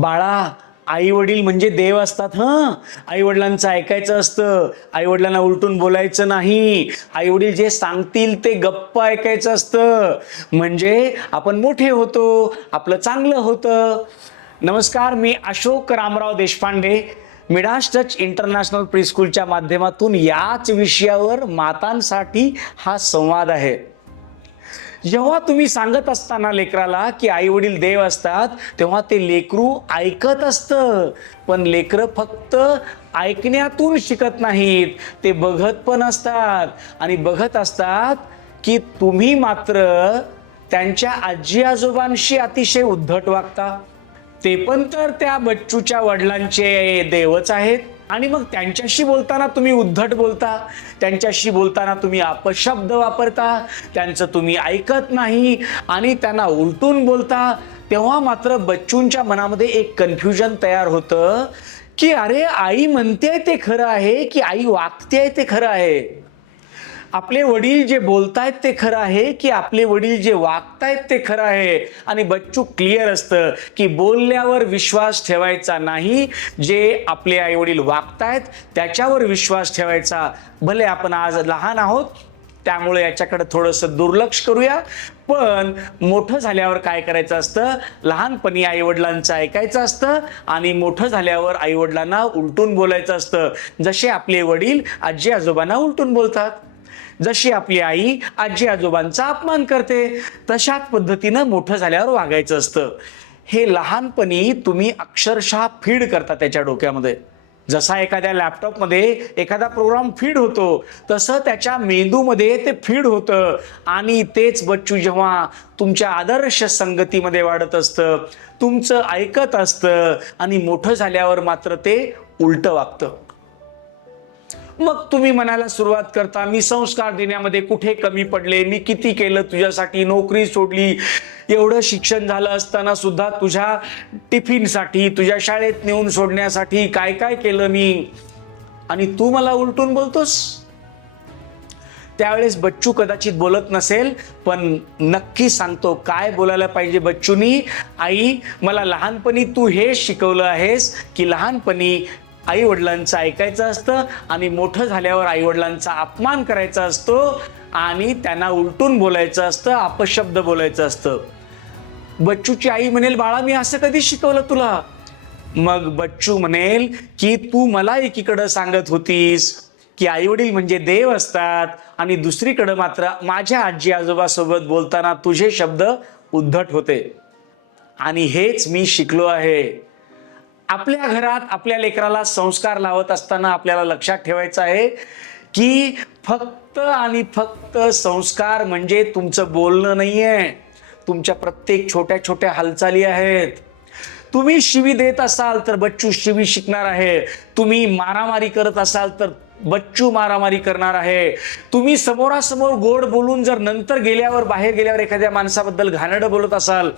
बाळा आई वडील म्हणजे देव असतात हं? आई वडिलांचं ऐकायचं असतं आई वडिलांना उलटून बोलायचं नाही. आई वडील जे सांगतील ते गप्प ऐकायचं असतं. म्हणजे आपण मोठे होतो आपलं चांगलं होतं. नमस्कार मी Ashok Ramrao Deshpande Midas touch international प्रीस्कूलच्या माध्यमातून याच विषयावर मातांसाठी हा संवाद आहे. जेव्हा तुम्ही सांगत असताना लेकराला की आई वडील देव असतात तेव्हा ते लेकरू ऐकत असतं. पण लेकरं फक्त ऐकण्यातून शिकत नाहीत. ते बघत पण असतात. आणि बघत असतात की तुम्ही मात्र त्यांच्या आजी आजोबांशी अतिशय उद्धट वागता. ते पण तर त्या बच्चूच्या वडिलांचे देवच आहेत. आणि मग त्यांच्याशी बोलताना तुम्ही उद्धट बोलता त्यांच्याशी बोलताना तुम्ही अपशब्द वापरता त्यांचं तुम्ही ऐकत नाही आणि त्यांना उलटून बोलता तेव्हा मात्र बच्चूंच्या मनामध्ये एक कन्फ्युजन तयार होतं की अरे आई म्हणते ते खरं आहे की आई वागते ते खरं आहे? आपले वडील जे बोलतायत ते खरं आहे की आपले वडील जे वागतायत ते खरं आहे? आणि बच्चू क्लिअर असतं की बोलल्यावर विश्वास ठेवायचा नाही जे आपले आई वडील वागतायत त्याच्यावर विश्वास ठेवायचा. भले आपण आज लहान आहोत त्यामुळे याच्याकडे थोडंसं दुर्लक्ष करूया. पण मोठं झाल्यावर काय करायचं असतं? लहानपणी आईवडिलांचं ऐकायचं असतं आणि मोठं झाल्यावर आईवडिलांना उलटून बोलायचं असतं. जसे आपले वडील आजी आजोबांना उलटून बोलतात. जशी आपली आई आजी आजोबांचा अपमान करते तशाच पद्धतीनं मोठं झाल्यावर वागायचं असतं. हे लहानपणी तुम्ही अक्षरशः फीड करता त्याच्या डोक्यामध्ये. जसा एखाद्या लॅपटॉपमध्ये एखादा प्रोग्राम फीड होतो तसं त्याच्या मेंदूमध्ये ते फीड होतं. आणि तेच बच्चू जेव्हा तुमच्या आदर्श संगतीमध्ये वाढत असतं तुमचं ऐकत असतं आणि मोठं झाल्यावर मात्र ते उलटं वागतं. मग तुम्ही म्हणायला सुरुवात करता मी संस्कार देण्यामध्ये कुठे कमी पडले? मी किती केलं तुझ्यासाठी? नोकरी सोडली एवढं शिक्षण झालं असताना सुद्धा तुझ्या टिफिनसाठी तुझ्या शाळेत नेऊन सोडण्यासाठी काय काय केलं मी? आणि तू मला उलटून बोलतोस? त्यावेळेस बच्चू कदाचित बोलत नसेल पण नक्की सांगतो काय बोलायला पाहिजे बच्चूनी? आई मला लहानपणी तू हे शिकवलं आहेस की लहानपणी आई वडिलांचं ऐकायचं असतं आणि मोठं झाल्यावर आई वडिलांचा अपमान करायचा असतो आणि त्यांना उलटून बोलायचं असतं अपशब्द बोलायचं असतं. बच्चूची आई म्हणेल बाळा मी असं कधी शिकवलं तुला? मग बच्चू म्हणेल की तू मला एकीकडं सांगत होतीस की आई वडील म्हणजे देव असतात आणि दुसरीकडं मात्र माझ्या आजी आजोबासोबत बोलताना तुझे शब्द उद्धट होते. आणि हेच मी शिकलो आहे. आपल्या घरात आपल्या लेकराला संस्कार लावत असताना आपल्याला लक्षात ठेवायचं आहे की फक्त आणि फक्त संस्कार म्हणजे तुमचं बोलणं नाहीये. तुमच्या प्रत्येक छोट्या छोट्या हालचाली आहेत. तुम्ही शिवी देत असाल तर बच्चू शिवी शिकणार आहे. तुम्ही मारामारी करत असाल तर बच्चू मारामारी करणार आहे. तुम्ही समोरासमोर गोड बोलून जर नंतर गेल्यावर बाहेर गेल्यावर एखाद्या माणसाबद्दल घाणडं बोलत असाल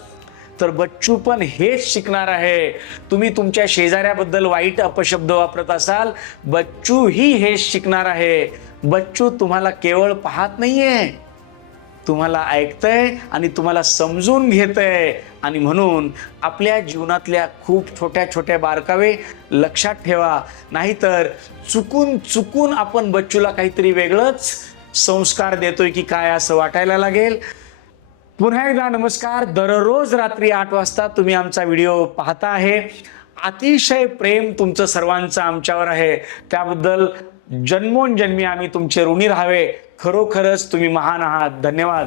तर बच्चू पण हेच शिकणार आहे. तुम्ही तुमच्या शेजाऱ्याबद्दल वाईट अपशब्द वापरत असाल बच्चू ही हेच शिकणार आहे. बच्चू तुम्हाला केवळ पाहत नाहीये. तुम्हाला ऐकतंय आणि तुम्हाला समजून घेतंय. आणि म्हणून आपल्या जीवनातल्या खूप छोट्या छोट्या बारकावे लक्षात ठेवा. नाहीतर चुकून चुकून आपण बच्चूला काहीतरी वेगळंच संस्कार देतोय की काय असं वाटायला लागेल. पुन्हा एकदा नमस्कार. दररोज रात्री आठ वाजता तुम्ही आमचा व्हिडिओ पाहता आहे. अतिशय प्रेम तुमचं सर्वांचं आमच्यावर आहे. त्याबद्दल जन्मोनजन्मी आम्ही तुमचे ऋणी राहावे. खरोखरच तुम्ही महान आहात. धन्यवाद.